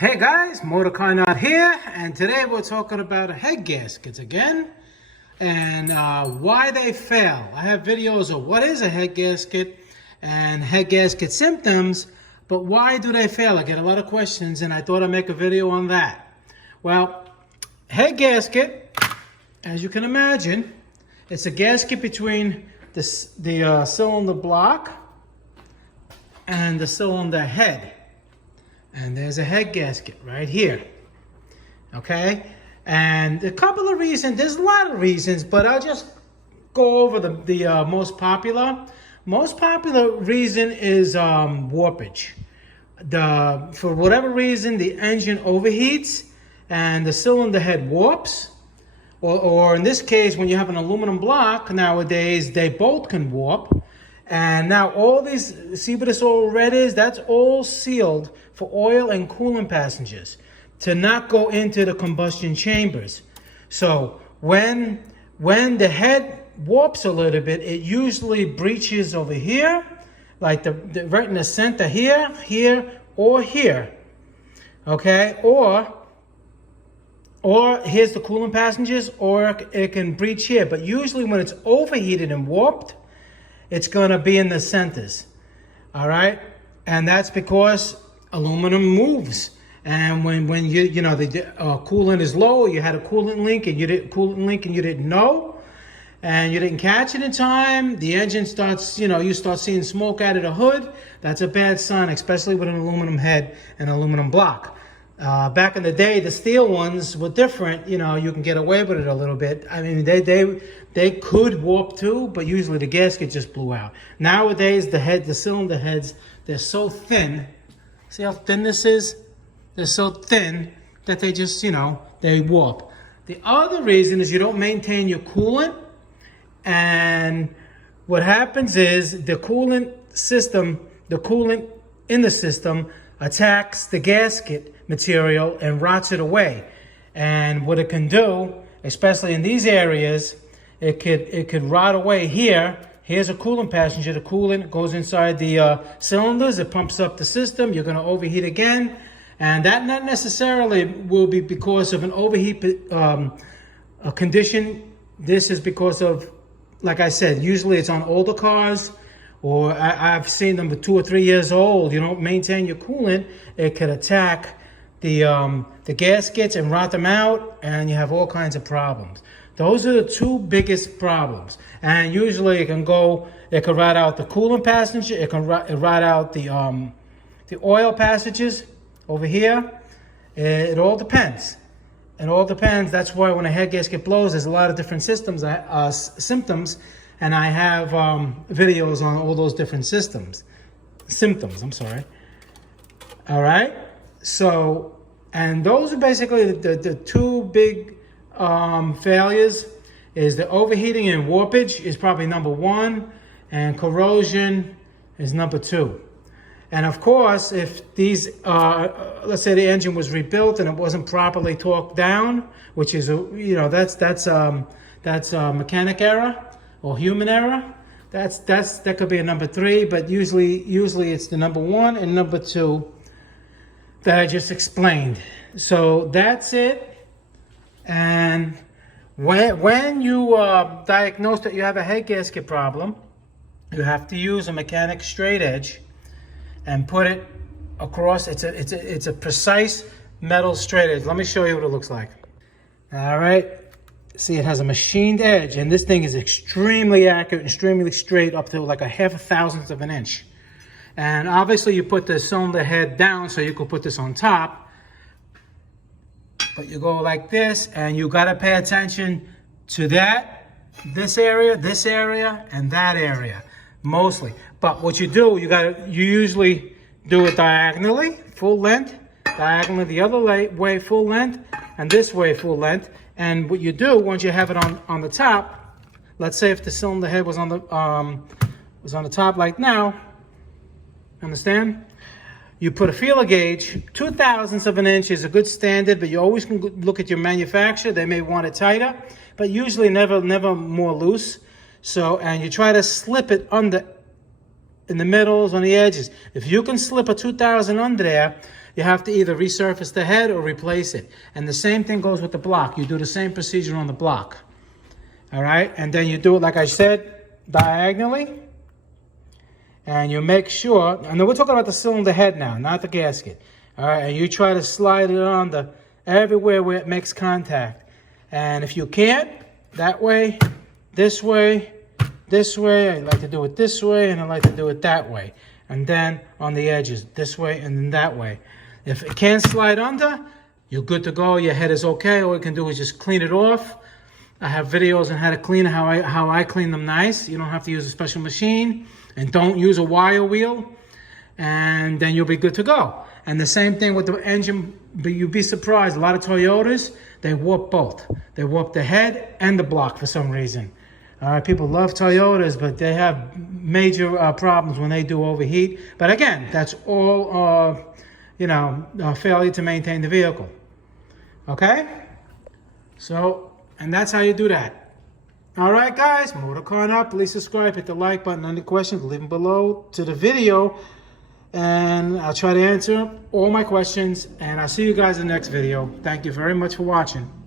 Hey guys, Motorcarnut here, and today we're talking about head gaskets again, and why they fail. I have videos of what is a head gasket and head gasket symptoms, but why do they fail? I get a lot of questions, and I thought I'd make a video on that. Well, head gasket, as you can imagine, it's a gasket between the cylinder block and the cylinder head. And there's a head gasket right here, okay? And a couple of reasons, there's a lot of reasons, but I'll just go over the most popular. Most popular reason is warpage. For whatever reason, the engine overheats and the cylinder head warps. Or in this case, when you have an aluminum block, nowadays, they both can warp. And now all these, see what this all red is? That's all sealed for oil and coolant passengers to not go into the combustion chambers. So when the head warps a little bit, it usually breaches over here, like right in the center here, or here, okay? Or here's the coolant passengers, or it can breach here. But usually when it's overheated and warped, it's going to be in the centers, all right? And that's because aluminum moves. And when the coolant is low, you had a coolant leak and you didn't know, and you didn't catch it in time, the engine starts, you start seeing smoke out of the hood. That's a bad sign, especially with an aluminum head and aluminum block. Back in the day, the steel ones were different. You can get away with it a little bit. I mean, they could warp too, but usually the gasket just blew out. Nowadays, the cylinder heads, they're so thin. See how thin this is? They're so thin that they just, they warp. The other reason is you don't maintain your coolant. And what happens is the coolant in the system attacks the gasket material and rots it away. And what it can do, especially in these areas, it could rot away here. Here's a coolant passenger. The coolant goes inside the cylinders. It pumps up the system. You're going to overheat again. And that not necessarily will be because of an overheat condition. This is because of, like I said, usually it's on older cars, or I've seen them with 2 or 3 years old. You don't maintain your coolant, it could attack the gaskets and rot them out, and you have all kinds of problems. Those are the two biggest problems. And usually it can rot out the coolant passenger, it can rot out the oil passages over here. It all depends. It all depends. That's why when a head gasket blows, there's a lot of different symptoms, and I have videos on all those different symptoms, I'm sorry. All right? So, and those are basically the two big failures. Is the overheating and warpage is probably number 1, and corrosion is number 2. And of course, if these, let's say the engine was rebuilt and it wasn't properly torqued down, which is, that's mechanic error or human error, that could be a number 3, but usually it's the number 1 and number 2 that I just explained. So that's it. And when you diagnose that you have a head gasket problem, you have to use a mechanic straight edge and put it across. It's a precise metal straight edge. Let me show you what it looks like. All right. See, it has a machined edge, and this thing is extremely accurate, extremely straight, up to like a 0.5 of an inch. And obviously you put the cylinder head down so you could put this on top. But you go like this, and you got to pay attention to this area, and that area, mostly. But what you do, you usually do it diagonally, full length, diagonally the other way, full length, and this way, full length. And what you do, once you have it on the top, let's say if the cylinder head was on the top like now, understand? You put a feeler gauge. 0.02 of an inch is a good standard, but you always can look at your manufacturer. They may want it tighter, but usually never more loose. So, and you try to slip it under in the middles, on the edges. If you can slip a 2,000 under there, you have to either resurface the head or replace it. And the same thing goes with the block. You do the same procedure on the block. All right, and then you do it, like I said, diagonally. And you make sure, and we're talking about the cylinder head now, not the gasket. All right, and you try to slide it on everywhere where it makes contact. And if you can't, that way, this way, I like to do it this way, and I like to do it that way. And then on the edges, this way and then that way. If it can't slide under, you're good to go. Your head is okay. All you can do is just clean it off. I have videos on how to clean it, how I clean them nice. You don't have to use a special machine. And don't use a wire wheel. And then you'll be good to go. And the same thing with the engine. But you'd be surprised. A lot of Toyotas, they warp both. They warp the head and the block for some reason. All right, people love Toyotas, but they have major problems when they do overheat. But again, that's all, failure to maintain the vehicle. Okay? So, and that's how you do that. All right, guys, Motorcarnut, please subscribe, hit the like button. Any questions, leave them below to the video. And I'll try to answer all my questions. And I'll see you guys in the next video. Thank you very much for watching.